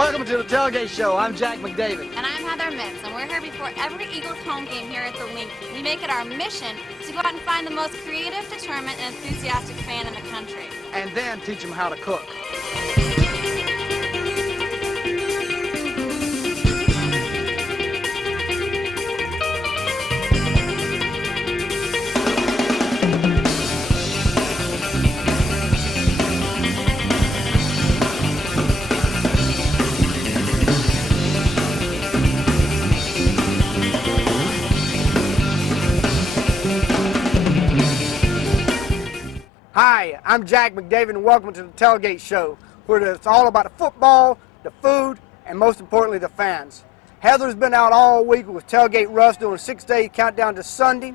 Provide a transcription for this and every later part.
Welcome to the Tailgate Show. I'm Jack McDavid. And I'm Heather Mitz, and we're here before every Eagles home game here at the Link. We make it our mission to go out and find the most creative, determined, and enthusiastic fan in the country. And then teach them how to cook. Hi, I'm Jack McDavid, and welcome to the Tailgate Show, where it's all about the football, the food, and most importantly, the fans. Heather's been out all week with Tailgate Russ doing a 6-day countdown to Sunday.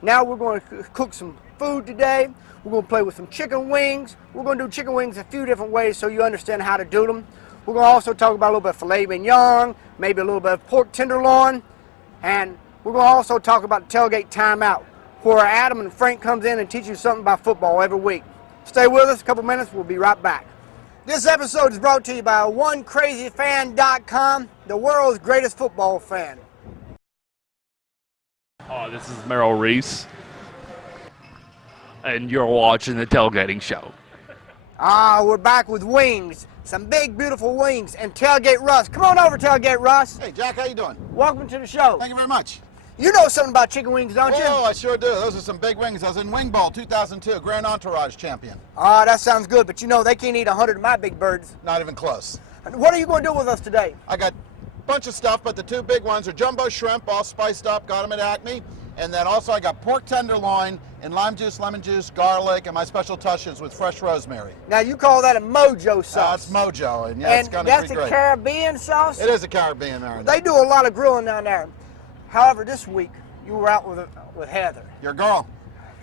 Now we're going to cook some food today. We're going to play with some chicken wings. We're going to do chicken wings a few different ways so you understand how to do them. We're going to also talk about a little bit of filet mignon, maybe a little bit of pork tenderloin, and we're going to also talk about the Tailgate Timeout, where Adam and Frank comes in and teach you something about football every week. Stay with us a couple minutes. We'll be right back. This episode is brought to you by OneCrazyFan.com, the world's greatest football fan. Oh, this is Merrill Reese, and you're watching the Tailgating Show. We're back with wings, some big, beautiful wings, and Tailgate Russ. Come on over, Tailgate Russ. Hey, Jack, how you doing? Welcome to the show. Thank you very much. You know something about chicken wings, don't you? Oh, I sure do. Those are some big wings. I was in Wing Bowl 2002, Grand Entourage champion. That sounds good, but you know they can't eat 100 of my big birds. Not even close. What are you going to do with us today? I got a bunch of stuff, but the two big ones are jumbo shrimp, all spiced up, got them at Acme. And then also I got pork tenderloin and lime juice, lemon juice, garlic, and my special touches with fresh rosemary. Now you call that a mojo sauce. It's mojo, and yeah, it's going to be that's great. a Caribbean sauce? It is a Caribbean marinade. They do a lot of grilling down there. However, this week you were out with Heather. Your girl.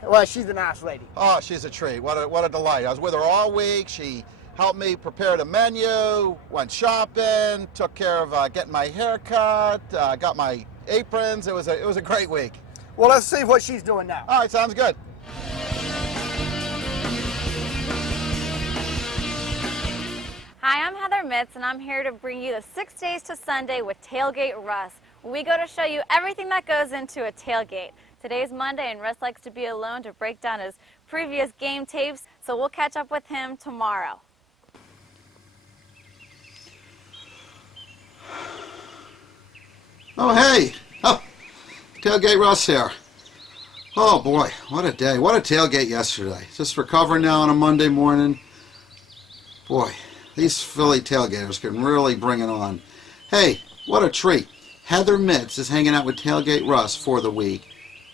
Well, she's a nice lady. Oh, she's a treat. What a delight. I was with her all week. She helped me prepare the menu, went shopping, took care of getting my hair cut, got my aprons. It was a great week. Well, let's see what she's doing now. All right, sounds good. Hi, I'm Heather Mitz, and I'm here to bring you the 6 days to Sunday with Tailgate Russ. We go to show you everything that goes into a tailgate. Today's Monday, and Russ likes to be alone to break down his previous game tapes, so we'll catch up with him tomorrow. Oh, hey. Oh, Tailgate Russ here. Oh, boy, what a day. What a tailgate yesterday. Just recovering now on a Monday morning. Boy, these Philly tailgaters can really bring it on. Hey, what a treat. Heather Mitz is hanging out with Tailgate Russ for the week,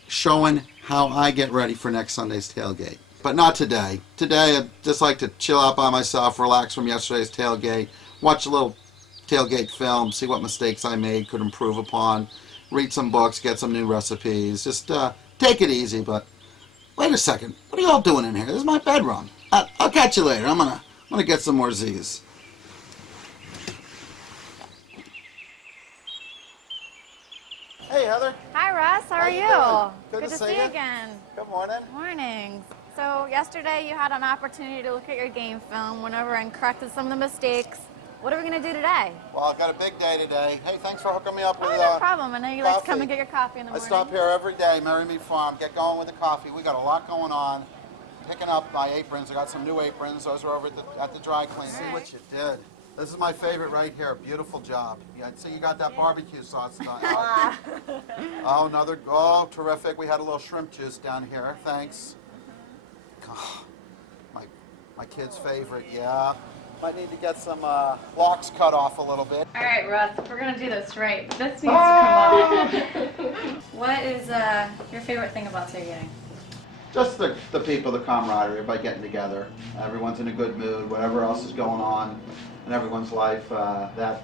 showing how I get ready for next Sunday's tailgate. But not today. Today, I'd just like to chill out by myself, relax from yesterday's tailgate, watch a little tailgate film, see what mistakes I made, could improve upon, read some books, get some new recipes. Just take it easy, but wait a second. What are y'all doing in here? This is my bedroom. I'll catch you later. I'm gonna get some more Z's. Hey, Heather. Hi, Russ. How are you you? doing? Good to see you again. Good morning. Morning. So yesterday you had an opportunity to look at your game film, went over and corrected some of the mistakes. What are we going to do today? Well, I've got a big day today. Hey, thanks for hooking me up with no problem. I know you like to come coffee. and get your coffee in the morning. I stop here every day, Merry Me Farm, get going with the coffee. We got a lot going on. Picking up my aprons. I got some new aprons. Those are over at the dry clean. See what you did. This is my favorite right here. Beautiful job. Yeah, I'd say you got that barbecue sauce done. Oh, terrific. We had a little shrimp juice down here. Thanks. Oh, my kid's favorite, yeah. Might need to get some locks cut off a little bit. All right, Russ, we're going to do this right. This needs to come off. What is your favorite thing about tailgating? Just the people, the camaraderie, everybody getting together. Everyone's in a good mood, whatever else is going on in everyone's life. That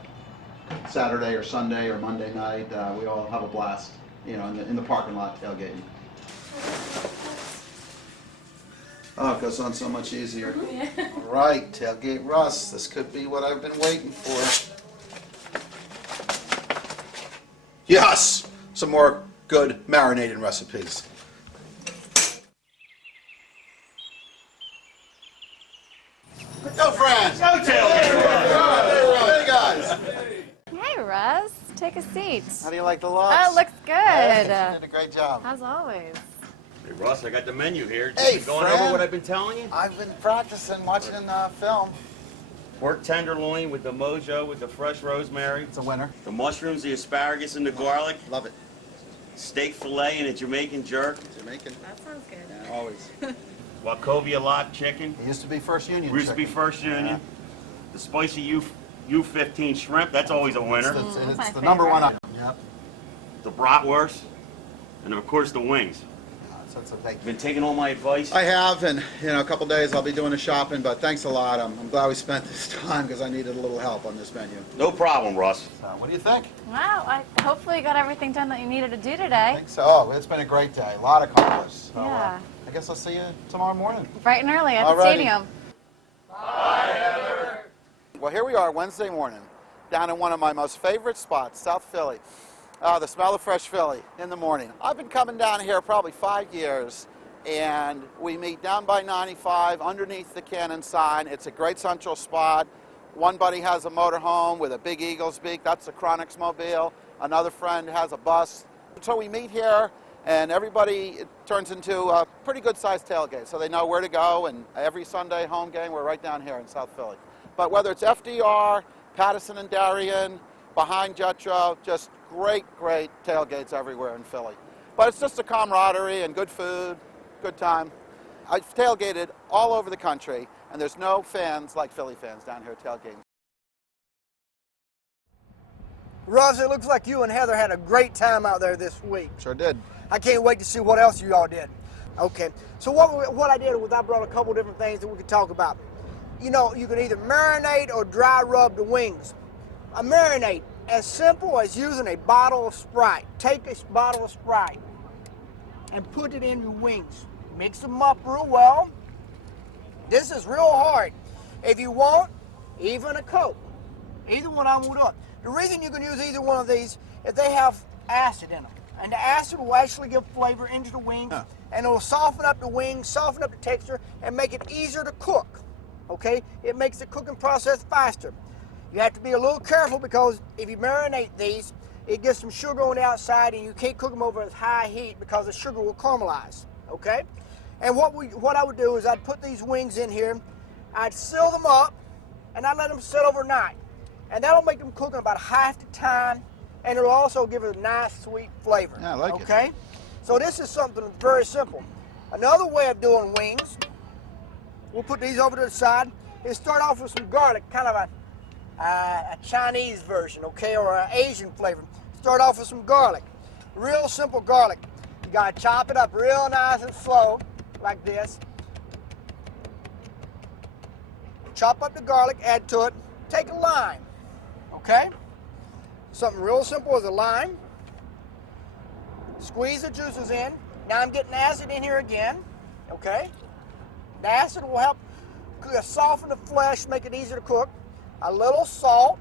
Saturday or Sunday or Monday night, we all have a blast, in the parking lot tailgating. Oh, it goes on so much easier. Yeah. All right, Tailgate Russ. This could be what I've been waiting for. Yes! Some more good marinating recipes. Go, friends! Go, Tailgate! Hey, guys! a seat. How do you like the looks? Oh, it looks good. Hey, you did a great job. As always. Hey, Russ, I got the menu here. Hey, You going friend. over what I've been telling you? I've been practicing watching film. Pork tenderloin with the mojo, with the fresh rosemary. It's a winner. The mushrooms, the asparagus, and the garlic. Love it. Steak fillet and a Jamaican jerk. Jamaican. That sounds good. Yeah, always. Wachovia lot chicken. It used to be First Union Used to be chicken. First Union. Yeah. The spicy U15 shrimp. That's always a winner. It's the, That's my number one favorite. item. Yep. The bratwurst. And of course the wings. That's a big. Been taking all my advice. I have, and a couple days I'll be doing the shopping. But thanks a lot. I'm glad we spent this time because I needed a little help on this menu. No problem, Russ. What do you think? Wow, hopefully you got everything done that you needed to do I today. think so. Oh, it's been a great day. A lot accomplished. So, Yeah. I guess I'll see you tomorrow morning. Bright and early at the Alrighty. stadium. Well, here we are Wednesday morning, down in one of my most favorite spots, South Philly. The smell of fresh Philly in the morning. I've been coming down here probably 5 years, and we meet down by 95 underneath the Cannon sign. It's a great central spot. One buddy has a motorhome with a big Eagles beak. That's the Chronics mobile. Another friend has a bus. So we meet here, and everybody, it turns into a pretty good-sized tailgate, so they know where to go. And every Sunday home game, we're right down here in South Philly. But whether it's FDR, Patterson and Darien, behind Jetro, just great tailgates everywhere in Philly. But it's just a camaraderie and good food, good time. I've tailgated all over the country, and there's no fans like Philly fans down here tailgating. Russ, it looks like you and Heather had a great time out there this week. Sure did. I can't wait to see what else you all did. Okay, so what I did was I brought a couple different things that we could talk about. You know, you can either marinate or dry rub the wings. A marinate, as simple as using a bottle of Sprite. Take a bottle of Sprite and put it in your wings. Mix them up real well. This is real hard. If you want, even a Coke. Either one I'm gonna do it. The reason you can use either one of these is they have acid in them. And the acid will actually give flavor into the wings, and it'll soften up the wings, soften up the texture, and make it easier to cook. Okay? It makes the cooking process faster. You have to be a little careful because if you marinate these, it gets some sugar on the outside, and you can't cook them over at high heat because the sugar will caramelize. Okay? And what I would do is I'd put these wings in here, I'd seal them up, and I'd let them sit overnight. And that'll make them cook in about half the time, and it'll also give it a nice sweet flavor. Yeah, I like it. Okay? So this is something very simple. Another way of doing wings, we'll put these over to the side, is start off with some garlic, kind of a Chinese version, okay, or an Asian flavor. Start off with some garlic. Real simple garlic. You gotta chop it up real nice and slow, like this. Chop up the garlic, add to it, take a lime, okay? Something real simple as a lime. Squeeze the juices in. Now I'm getting acid in here again, okay? The acid will help soften the flesh, make it easier to cook. A little salt,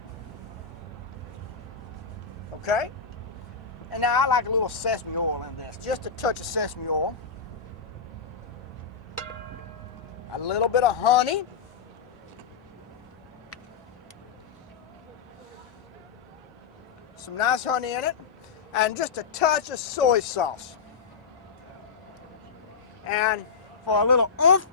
okay? And now I like a little sesame oil in this, just a touch of sesame oil. A little bit of honey. Some nice honey in it, and just a touch of soy sauce. And for a little oomph,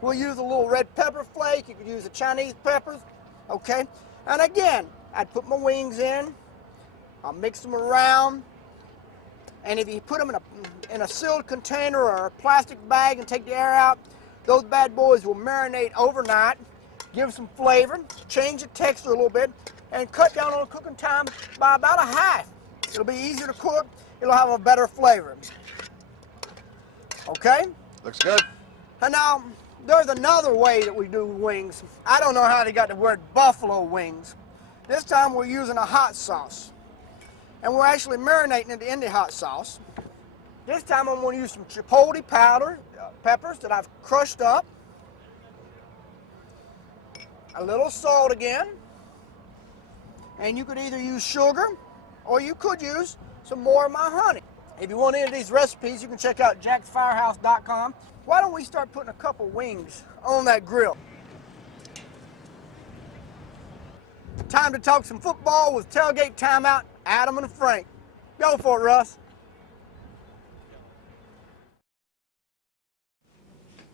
we'll use a little red pepper flake. You could use the Chinese peppers, okay? And again, I'd put my wings in, I'll mix them around, and if you put them in a sealed container or a plastic bag and take the air out, those bad boys will marinate overnight, give some flavor, change the texture a little bit, and cut down on the cooking time by about a half. It'll be easier to cook. It'll have a better flavor. Okay? Looks good. And now, there's another way that we do wings. I don't know how they got the word buffalo wings. This time we're using a hot sauce. And we're actually marinating it in the hot sauce. This time I'm going to use some chipotle powder, peppers that I've crushed up. A little salt again. And you could either use sugar or you could use some more of my honey. If you want any of these recipes, you can check out jacksfirehouse.com. Why don't we start putting a couple wings on that grill? Time to talk some football with Tailgate Timeout Adam and Frank. Go for it, Russ.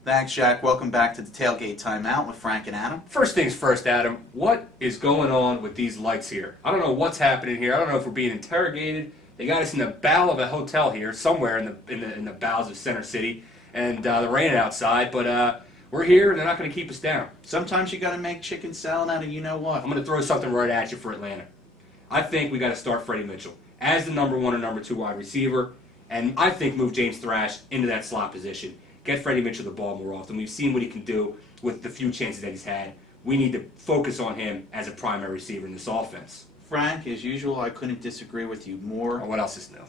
Thanks, Jack. Welcome back to the Tailgate Timeout with Frank and Adam. First things first, Adam. What is going on with these lights here? I don't know what's happening here. I don't know if we're being interrogated. They got us in the bowel of a hotel here, somewhere in the bowels of Center City, and the rain outside. But we're here, and they're not going to keep us down. Sometimes you got to make chicken salad out of you know what. I'm going to throw something right at you for Atlanta. I think we got to start Freddie Mitchell as the number 1 or number 2 wide receiver, and I think move James Thrash into that slot position. Get Freddie Mitchell the ball more often. We've seen what he can do with the few chances that he's had. We need to focus on him as a primary receiver in this offense. Frank, as usual, I couldn't disagree with you more. What else is new?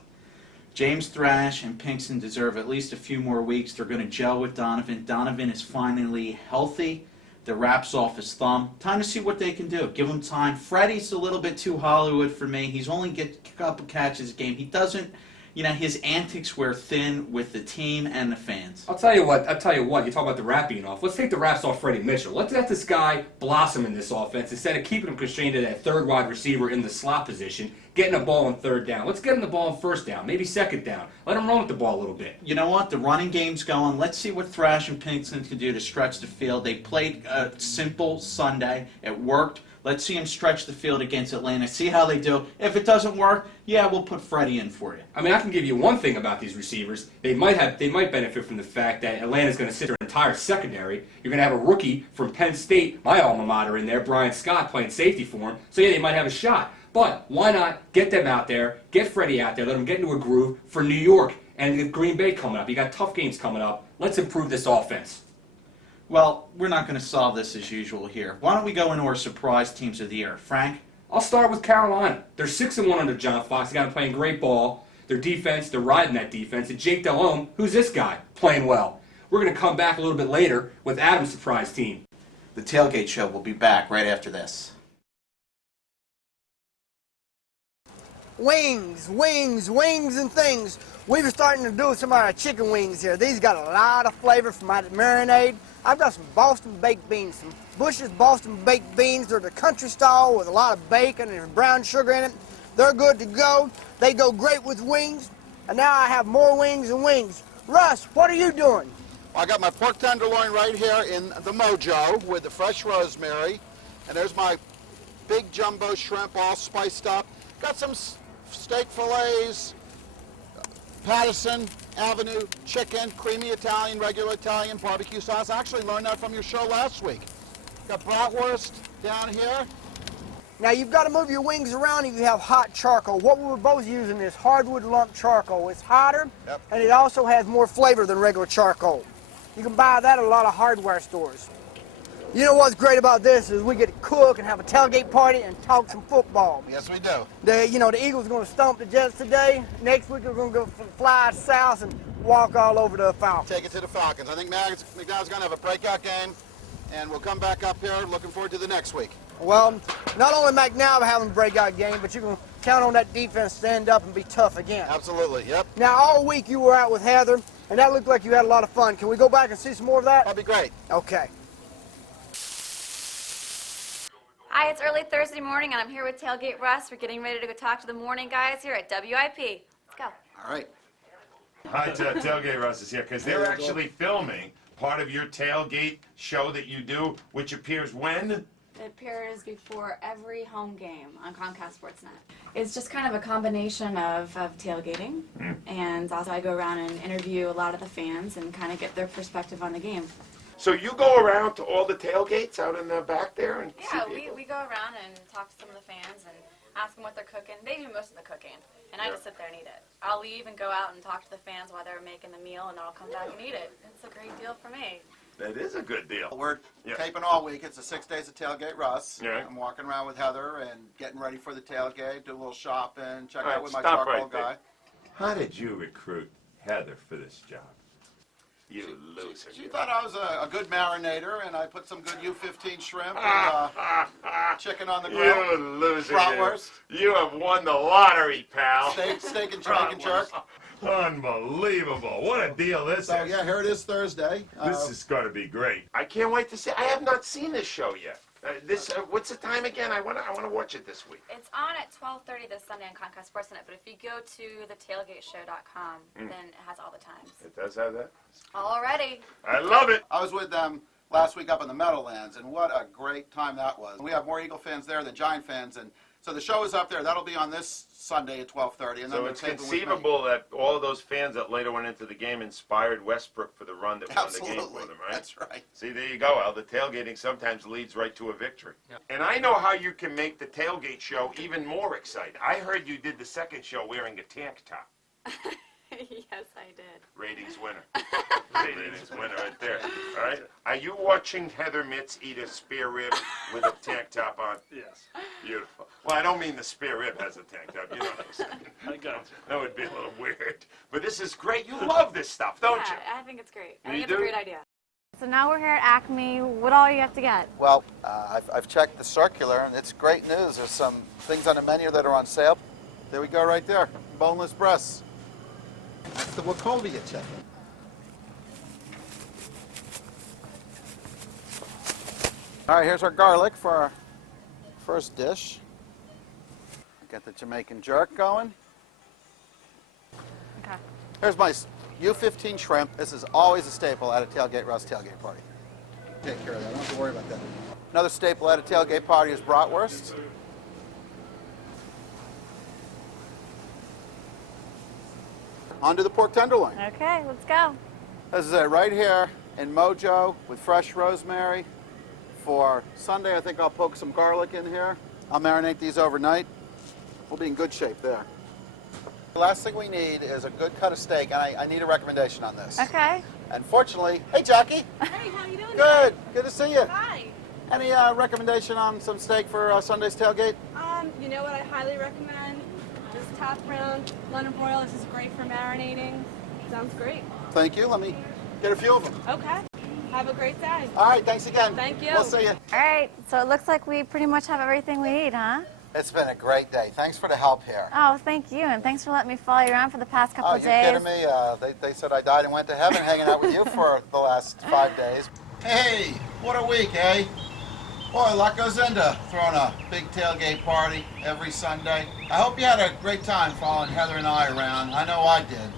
James Thrash and Pinkston deserve at least a few more weeks. They're going to gel with Donovan. Donovan is finally healthy. The wrap's off his thumb. Time to see what they can do. Give him time. Freddie's a little bit too Hollywood for me. He's only get a couple catches a game. He doesn't, his antics wear thin with the team and the fans. I'll tell you what. You talk about the wrap being off. Let's take the wraps off Freddie Mitchell. Let's let this guy blossom in this offense instead of keeping him constrained to that third wide receiver in the slot position, getting the ball on third down. Let's get him the ball on first down, maybe second down. Let him run with the ball a little bit. You know what? The running game's going. Let's see what Thrash and Pinkston can do to stretch the field. They played a simple Sunday. It worked. Let's see them stretch the field against Atlanta. See how they do. If it doesn't work, yeah, we'll put Freddie in for you. I mean, I can give you one thing about these receivers. They might benefit from the fact that Atlanta's going to sit their entire secondary. You're going to have a rookie from Penn State, my alma mater, in there, Brian Scott, playing safety for him. So yeah, they might have a shot. But why not get them out there, get Freddie out there, let them get into a groove for New York and Green Bay coming up. You got tough games coming up. Let's improve this offense. Well, we're not going to solve this as usual here. Why don't we go into our surprise teams of the year? Frank? I'll start with Carolina. They're 6-1 under John Fox. They got them playing great ball. Their defense, they're riding that defense. And Jake Delhomme, who's this guy? Playing well. We're going to come back a little bit later with Adam's surprise team. The Tailgate Show will be back right after this. Wings, wings, wings and things. We were starting to do some of our chicken wings here. These got a lot of flavor from my marinade. I've got some Boston baked beans, some Bush's Boston baked beans. They're the country style with a lot of bacon and brown sugar in it. They're good to go. They go great with wings. And now I have more wings and wings. Russ, what are you doing? I got my pork tenderloin right here in the Mojo with the fresh rosemary. And there's my big jumbo shrimp all spiced up. Got some steak fillets, Patterson Avenue chicken, creamy Italian, regular Italian, barbecue sauce. I actually learned that from your show last week. Got bratwurst down here. Now you've got to move your wings around if you have hot charcoal. What we were both using is hardwood lump charcoal. It's hotter, and it also has more flavor than regular charcoal. You can buy that at a lot of hardware stores. You know what's great about this is we get to cook and have a tailgate party and talk some football. Yes, we do. The Eagles are going to stomp the Jets today. Next week we're going to go fly south and walk all over the Falcons. Take it to the Falcons. I think McNabb's going to have a breakout game, and we'll come back up here looking forward to the next week. Well, not only McNabb having a breakout game, but you can count on that defense to stand up and be tough again. Absolutely, yep. Now, all week you were out with Heather, and that looked like you had a lot of fun. Can we go back and see some more of that? That'd be great. Okay. Hi, it's early Thursday morning, and I'm here with Tailgate Russ. We're getting ready to go talk to the morning guys here at WIP. Let's go. All right. Hi, Tailgate Russ is here because they're actually filming part of your tailgate show that you do, which appears when? It appears before every home game on Comcast Sportsnet. It's just kind of a combination of tailgating, and also I go around and interview a lot of the fans and kind of get their perspective on the game. So you go around to all the tailgates out in the back there and Yeah, see people? we go around and talk to some of the fans and ask them what they're cooking. They do most of the cooking, and I just sit there and eat it. I'll leave and go out and talk to the fans while they're making the meal, and I'll come back and eat it. It's a great deal for me. That is a good deal. We're taping all week. It's the 6 days of Tailgate Russ. Yeah. I'm walking around with Heather and getting ready for the tailgate, do a little shopping, check All right, out with my stop charcoal right there. guy. How did you recruit Heather for this job? You loser. She thought I was a good marinator, and I put some good U-15 shrimp and chicken on the grill. You loser. Bratwurst. You have won the lottery, pal. Steak and bacon jerk. Unbelievable. What a deal this So, is. yeah, here it is Thursday. This is going to be great. I can't wait to see. I have not seen this show yet. What's the time again? I want to watch it this week. It's on at 12:30 this Sunday on Comcast Sportsnet, but if you go to thetailgateshow.com, then it has all the times. It does have that? Already. I love it. I was with them last week up in the Meadowlands, and what a great time that was. We have more Eagle fans there than Giant fans, and so the show is up there. That'll be on this Sunday at 12:30. And then So it's conceivable that all of those fans that later went into the game inspired Westbrook for the run that won the game for them, right? That's right. See, there you go, Al. The tailgating sometimes leads right to a victory. Yep. And I know how you can make the tailgate show even more exciting. I heard you did the second show wearing a tank top. Yes, I did. Ratings winner. Ratings winner right there. All right. Are you watching Heather Mitts eat a spare rib with a tank top on? Yes. Beautiful. Well, I don't mean the spare rib has a tank top. You know what I'm saying? I got you. That would be a little weird. But this is great. You love this stuff, don't you? Yeah, I think it's great. I You think it's a do? great idea. So now we're here at Acme. What all you have to get? Well, I've checked the circular, and it's great news. There's some things on the menu that are on sale. There we go right there. Boneless breasts. That's the Wachovia chicken. All right, here's our garlic for our first dish. Get the Jamaican jerk going. Okay. Here's my U15 shrimp. This is always a staple at a Tailgate Russ tailgate party. Take care of that. I don't have to worry about that. Another staple at a tailgate party is bratwurst. Onto the pork tenderloin. Okay, let's go. This is it right here in Mojo with fresh rosemary. For Sunday, I think I'll poke some garlic in here. I'll marinate these overnight. We'll be in good shape there. The last thing we need is a good cut of steak, and I need a recommendation on this. Okay. Unfortunately, hey Jackie. Hey, how you doing? Good. Good to see you. Hi. Any recommendation on some steak for Sunday's tailgate? You know what I highly recommend? Just top round London broil. This is great for marinating. Sounds great. Thank you. Let me get a few of them. Okay. Have a great day. All right. Thanks again. Thank you. We'll see you. All right, so it looks like we pretty much have everything we need, huh? It's been a great day. Thanks for the help here. Oh, thank you, and thanks for letting me follow you around for the past couple Oh, of you days. kidding me? They said I died and went to heaven hanging out with you for the last 5 days. Hey, what a week, eh? Boy, a lot goes into throwing a big tailgate party every Sunday. I hope you had a great time following Heather and I around. I know I did.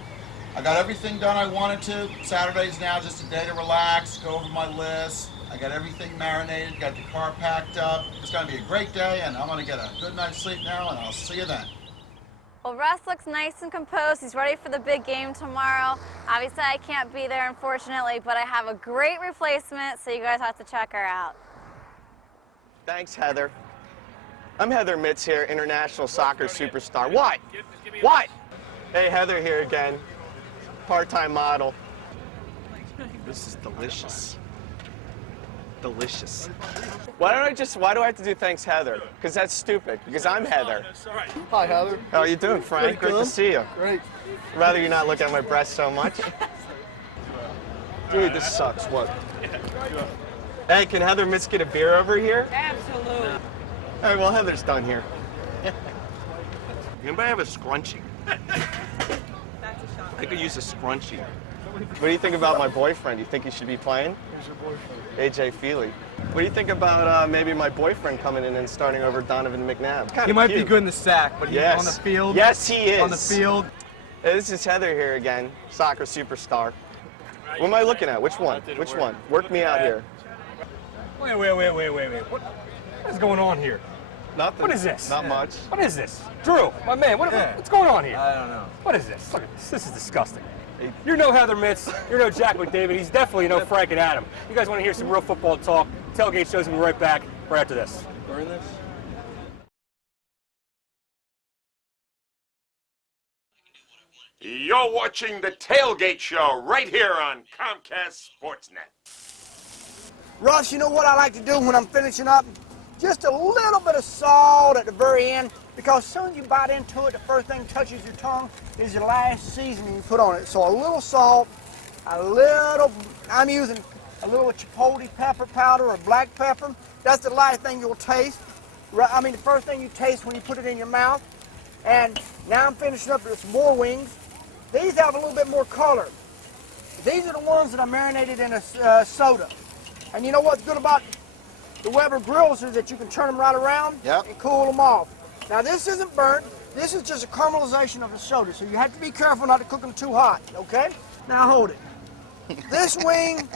I got everything done I wanted to. Saturday's now just a day to relax, go over my list. I got everything marinated, got the car packed up. It's going to be a great day, and I'm going to get a good night's sleep now, and I'll see you then. Well, Russ looks nice and composed. He's ready for the big game tomorrow. Obviously, I can't be there, unfortunately, but I have a great replacement, so you guys have to check her out. Thanks, Heather. I'm Heather Mitts here, international soccer superstar. What? What? Hey, Heather here again. Part-time model. This is delicious. Delicious. Why do I have to do thanks, Heather? Because that's stupid. Because I'm Heather. Hi, Heather. How are you doing, Frank? Great to see you. Great. Rather you not look at my breasts so much. Dude, this sucks. What? Hey, can Heather Mitts get a beer over here? Absolutely. All right, well, Heather's done here. Anybody have a scrunchie? That's a shot. I could use a scrunchie. What do you think about my boyfriend? Do you think he should be playing? Who's your boyfriend? AJ Feely. What do you think about maybe my boyfriend coming in and starting over Donovan McNabb? Kinda He might be cute. good in the sack, but Yes. on the field. Yes, he is. On the field. Hey, this is Heather here again, soccer superstar. What am I looking at? Which one? Which one? Work me out here. Wait. What is going on here? Nothing. What is this? Not much. What is this? Drew, my man, what's going on here? I don't know. What is this? Look at this. This is disgusting. You're no Heather Mitts. You're no Jack McDavid. He's definitely no Frank and Adam. You guys want to hear some real football talk? Tailgate show's going to be right back right after this. Burn this? You're watching the Tailgate Show right here on Comcast Sportsnet. Russ, you know what I like to do when I'm finishing up? Just a little bit of salt at the very end, because as soon as you bite into it, the first thing touches your tongue is your last seasoning you put on it. So a little salt, I'm using a little chipotle pepper powder or black pepper. That's the last thing you'll taste. I mean, the first thing you taste when you put it in your mouth. And now I'm finishing up with some more wings. These have a little bit more color. These are the ones that are marinated in a soda. And you know what's good about the Weber grills so that you can turn them right around and cool them off. Now this isn't burnt. This is just a caramelization of the soda, so you have to be careful not to cook them too hot, okay? Now hold it. This wing,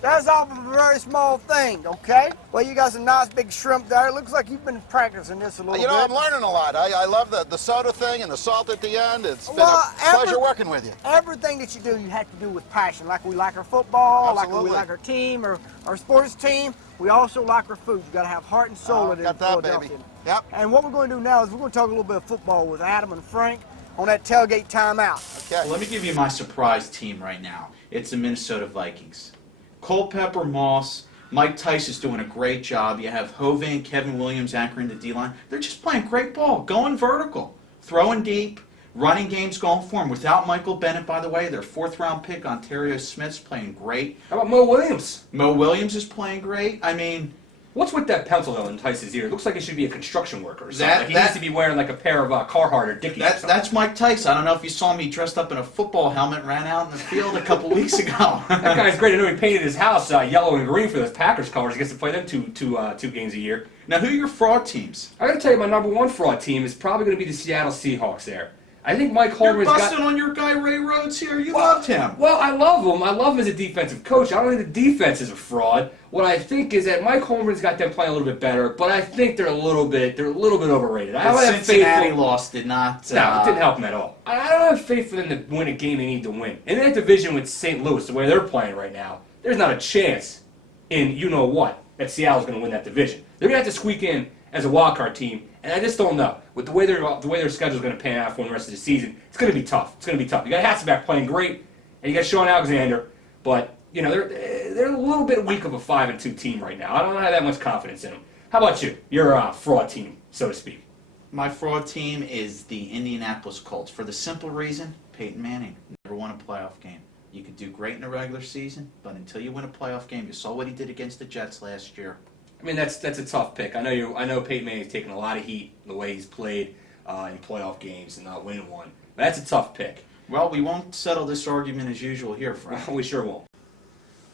that's off of a very small thing, okay? Well, you got some nice big shrimp there. It looks like you've been practicing this a little bit. You know, I'm learning a lot. I love the soda thing and the salt at the end. It's been a pleasure working with you. Everything that you do, you have to do with passion. Like we like our football, Absolutely. like we like our team or our sports team. We also like our food. You got to have heart and soul in got that, Philadelphia. baby. Yep. And what we're going to do now is we're going to talk a little bit of football with Adam and Frank on that tailgate timeout. Well, let me give you my surprise team right now. It's the Minnesota Vikings. Culpepper, Moss, Mike Tice is doing a great job. You have Hove and Kevin Williams anchoring the D-line. They're just playing great ball, going vertical, throwing deep, running games going for them. Without Michael Bennett, by the way, their fourth-round pick, Ontario Smith's playing great. How about Mo Williams? Mo Williams is playing great. I mean, what's with that pencil though in Tice's ear? It looks like it should be a construction worker or something. He needs to be wearing like a pair of Carhartt or Dickies. That's Mike Tice. I don't know if you saw me dressed up in a football helmet, ran out in the field a couple weeks ago. That guy's great. I know he painted his house yellow and green for those Packers colors. He gets to play them two games a year. Now, who are your fraud teams? I got to tell you, my number one fraud team is probably going to be the Seattle Seahawks there. I think Mike Holmgren's You're busting on your guy Ray Rhodes here. You loved him. Well, I love him. I love him as a defensive coach. I don't think the defense is a fraud. What I think is that Mike Holmgren's got them playing a little bit better, but I think they're a little bit overrated. I don't have Cincinnati loss did not. No, it didn't help them at all. I don't have faith for them to win a game they need to win. In that division with St. Louis, the way they're playing right now, there's not a chance in you know what that Seattle's going to win that division. They're going to have to squeak in as a wild card team, and I just don't know. With the way their schedule's going to pan out for the rest of the season, it's going to be tough. It's going to be tough. You got Hasselbeck playing great, and you got Sean Alexander, but you know they're a little bit weak of a 5-2 team right now. I don't have that much confidence in them. How about you? Your fraud team, so to speak. My fraud team is the Indianapolis Colts for the simple reason Peyton Manning never won a playoff game. You could do great in a regular season, but until you win a playoff game, you saw what he did against the Jets last year. I mean, that's a tough pick. I know Peyton Manning's taken a lot of heat the way he's played in playoff games and not winning one. But that's a tough pick. Well, we won't settle this argument as usual here, Frank. We sure won't.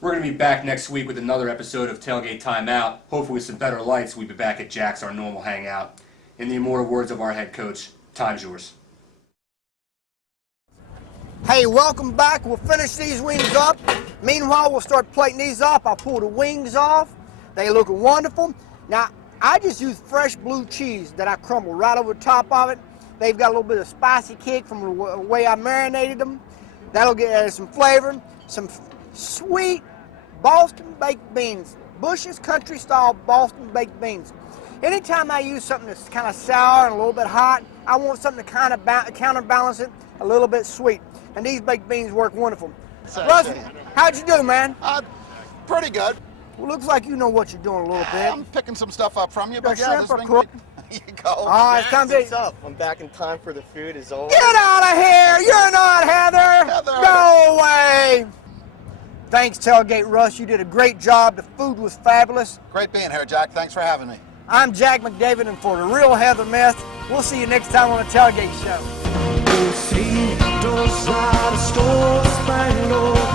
We're going to be back next week with another episode of Tailgate Timeout. Hopefully with some better lights, we'll be back at Jack's, our normal hangout. In the immortal words of our head coach, time's yours. Hey, welcome back. We'll finish these wings up. Meanwhile, we'll start plating these up. I'll pull the wings off. They look wonderful. Now, I just use fresh blue cheese that I crumble right over the top of it. They've got a little bit of spicy kick from the way I marinated them. That'll get some flavor. Some sweet Boston baked beans. Bush's country style Boston baked beans. Anytime I use something that's kind of sour and a little bit hot, I want something to kind of counterbalance it, a little bit sweet. And these baked beans work wonderful. Russ, how'd you do, man? Pretty good. Well, looks like you know what you're doing a little bit. I'm picking some stuff up from you, but Your shrimp are cooked. There you go. All right, it's time to What's up? I'm back in time for the food as always. Get out of here! You're not Heather! Go away! Thanks, Tailgate Russ. You did a great job. The food was fabulous. Great being here, Jack. Thanks for having me. I'm Jack McDavid, and for the real Heather Mess, we'll see you next time on the Tailgate Show. See those out of stores,